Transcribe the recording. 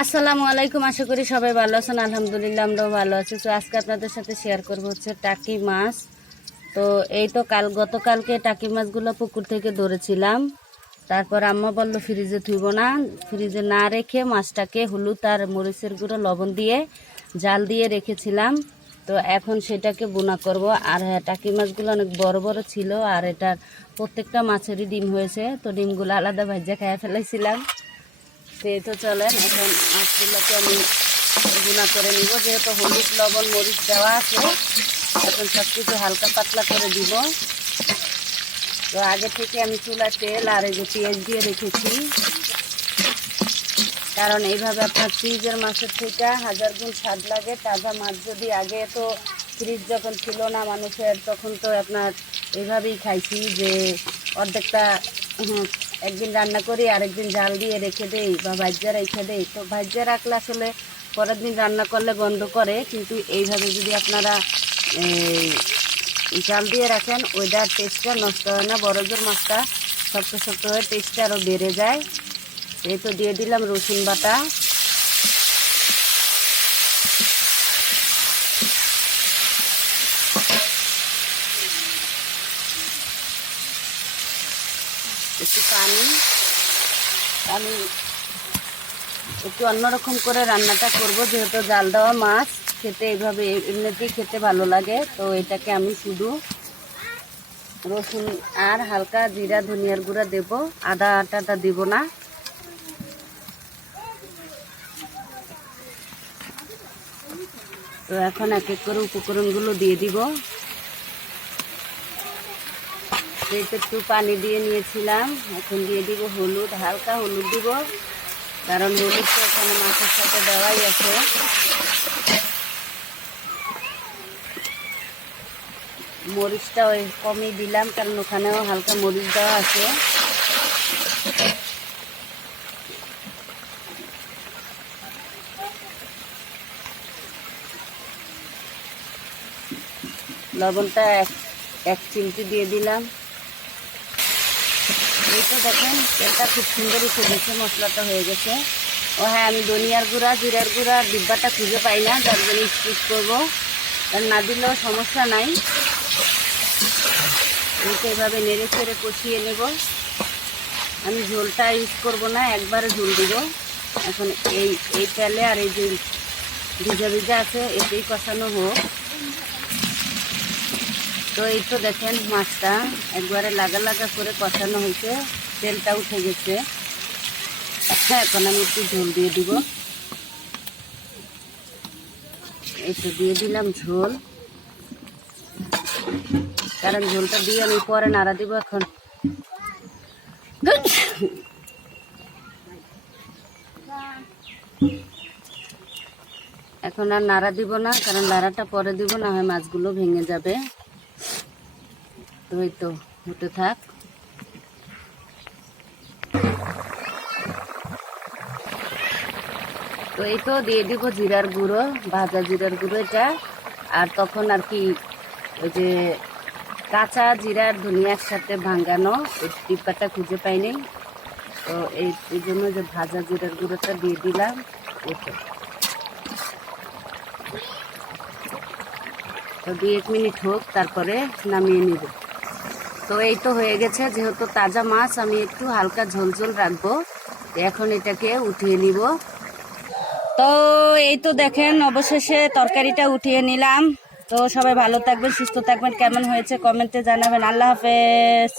আসসালামু আলাইকুম। আশা করি সবাই ভালো আছেন। আলহামদুলিল্লাহ আমরাও ভালো আছি। তো আজকে আপনাদের সাথে শেয়ার করব হচ্ছে টাকি মাছ। তো এই তো গতকালকে টাকি মাছগুলো পুকুর থেকে ধরেছিলাম। তারপর আম্মা বলল ফ্রিজে থুইব না, ফ্রিজে না রেখে মাছটাকে হলুদ আর মরিচের গুঁড়ো লবণ দিয়ে জাল দিয়ে রেখেছিলাম। তো এখন সেটাকে বোনা করব। আর হ্যাঁ, টাকি মাছগুলো অনেক বড় বড় ছিল আর এটার প্রত্যেকটা মাছেরই ডিম হয়েছে। তো ডিমগুলো আলাদা ভাজা খেয়ে ফেলেছিলাম। তো চলেন এখন মাছগুলোকে আমি গুঁড়া করে নিব। যেহেতু হলুদ লবণ মরিচ দেওয়া আছে, এখন সব কিছু হালকা পাতলা করে দিব। তো আগে থেকে আমি চুলায় তেল আর এই যে পেঁয়াজ দিয়ে রেখেছি, কারণ এইভাবে আপনার ফ্রিজের মাছের থেকে হাজার গুণ স্বাদ লাগে। তাজা মাছ যদি আগে তো ফ্রিজ যখন ছিল না মানুষের, তখন তো আপনার এইভাবেই খাইছি যে অর্ধেকটা একদিন রান্না করি আরেকদিন জাল দিয়ে রেখে দেই বা ভাজ্যা রেখে দেই। তো ভাজ্যা রাখলে আসলে পরের দিন রান্না করলে গন্ধ করে, কিন্তু এইভাবে যদি আপনারা জাল দিয়ে রাখেন ওইটার টেস্টটা নষ্ট হয় না। বড়জোর মাছটা শক্ত শক্ত হয়ে টেস্টটা আরও বেড়ে যায়। এই তো দিয়ে দিলাম রসুন বাটা, একটু পানি। আমি একটু অন্যরকম করে রান্নাটা করব, যেহেতু জাল দেওয়া মাছ খেতে এইভাবে এমনিতেই খেতে ভালো লাগে। তো এটাকে আমি শুধু রসুন আর হালকা জিরা ধনিয়ার গুঁড়া দেব, আদা আটাটা দেব না। তো এখন এক এক করে উপকরণগুলো দিয়ে দিব। একটু পানি দিয়ে নিয়েছিলাম, এখন দিয়ে দিব হলুদ, হালকা হলুদ দিব, কারণ হলুদ তো এখানে মাছের সাথে দেওয়াই আছে। মরিচটা ওই কমই দিলাম, কারণ ওখানেও হালকা মরিচ দেওয়া আছে। লবণটা এক চিমটি দিয়ে দিলাম। এই তো দেখেন তেলটা খুব সুন্দর উঠে গেছে, মশলাটা হয়ে গেছে। ও হ্যাঁ, আমি ধনিয়ার গুঁড়া জিরার গুঁড়া ডিব্বাটা খুঁজে পাই না, যার জন্য স্কিপ করবো, কারণ না দিলেও সমস্যা নাই। এইটা এভাবে নেড়ে চেড়ে কষিয়ে নেব। আমি ঝোলটা ইউজ করব না, একবারে ঝোল দিব। এখন এই তেলে আর এই যে ভিজা ভিজা আছে এতেই কষানো হোক। তো এই তো দেখেন মাছটা একবারে লাগা লাগা করে কষানো হয়েছে, তেলটা উঠে গেছে। এখন আমি একটু ঝোল দিয়ে দিব। এই তো দিয়ে দিলাম ঝোল, কারণ ঝোলটা দিয়ে আমি পরে নাড়া দিব। এখন আর নাড়া দিব না, কারণ নাড়াটা পরে দিব, না হয় মাছগুলো ভেঙে যাবে। তো এই তো হতে থাক। তো এই তো দিয়ে দিব জিরার গুঁড়ো, ভাজা জিরার গুঁড়ো এটা। আর তখন আর কি ওই যে কাঁচা জিরার ধনিয়া একসাথে ভাঙানো, ওই ডিব্বাটা খুঁজে পাইনি। তো এই জন্য যে ভাজা জিরার গুঁড়োটা দিয়ে দিলাম। তো 2-1 মিনিট হোক, তারপরে নামিয়ে নিব। তো এই তো হয়ে গেছে। যেহেতু তাজা মাছ আমি একটু হালকা ঝোল ঝোল রাখবো। এখন এটাকে উঠিয়ে নিব। তো এই তো দেখেন অবশেষে তরকারিটা উঠিয়ে নিলাম। তো সবাই ভালো থাকবেন, সুস্থ থাকবেন। কেমন হয়েছে কমেন্টে জানাবেন। আল্লাহ হাফেজ।